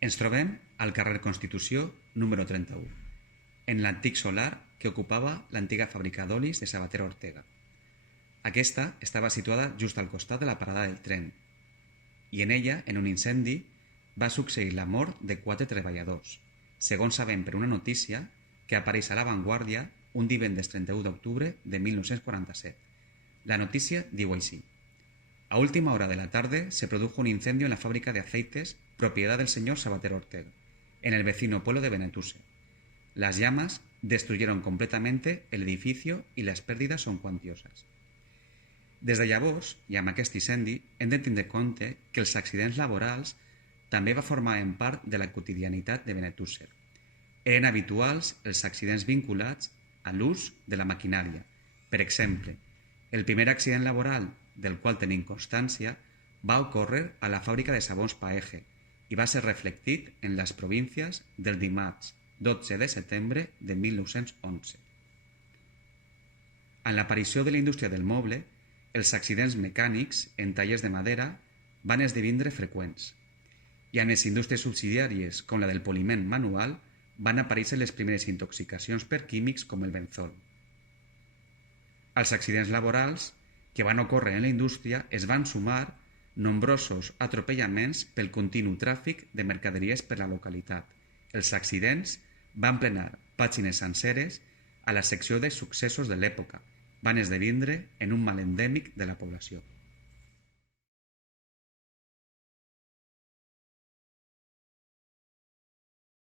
Ens trobem al carrer Constitució número 31, en l'antic solar que ocupava l'antiga fàbrica d'olis de Sabater Ortega. Aquesta estava situada just al costat de la parada del tren i en ella, en un incendi, va succeir la mort de 4 treballadors, segons sabem per una notícia que apareix a La Vanguardia un divendres 31 d'octubre de 1947. La noticia diu així: a última hora de la tarde se produjo un incendio en la fábrica de aceites propiedad del señor Sabater Ortega, en el vecino pueblo de Benetússer. Las llamas destruyeron completamente el edificio y las pérdidas son cuantiosas. Des de llavors, i amb aquest incendi, hem de tindre compte que els accidents laborals també va formar part de la quotidianitat de Benetússer. Eren habituals els accidents vinculats a l'ús de la maquinària. Per exemple, el primer accident laboral del qual tenim constància va ocórrer a la fàbrica de sabons Paege i va ser reflectit en les províncies del dimarts 12 de setembre de 1911. En l'aparició de la indústria del moble, els accidents mecànics en tallers de madera van esdevindre freqüents i en les indústries subsidiàries com la del poliment manual van aparèixer les primeres intoxicacions per químics com el benzol. Als accidents laborals que van ocórrer en la indústria es van sumar nombrosos atropellaments pel continu tràfic de mercaderies per la localitat. Els accidents van plenar pàgines senceres a la secció de successos de l'època, van esdevindre en un mal endèmic de la població.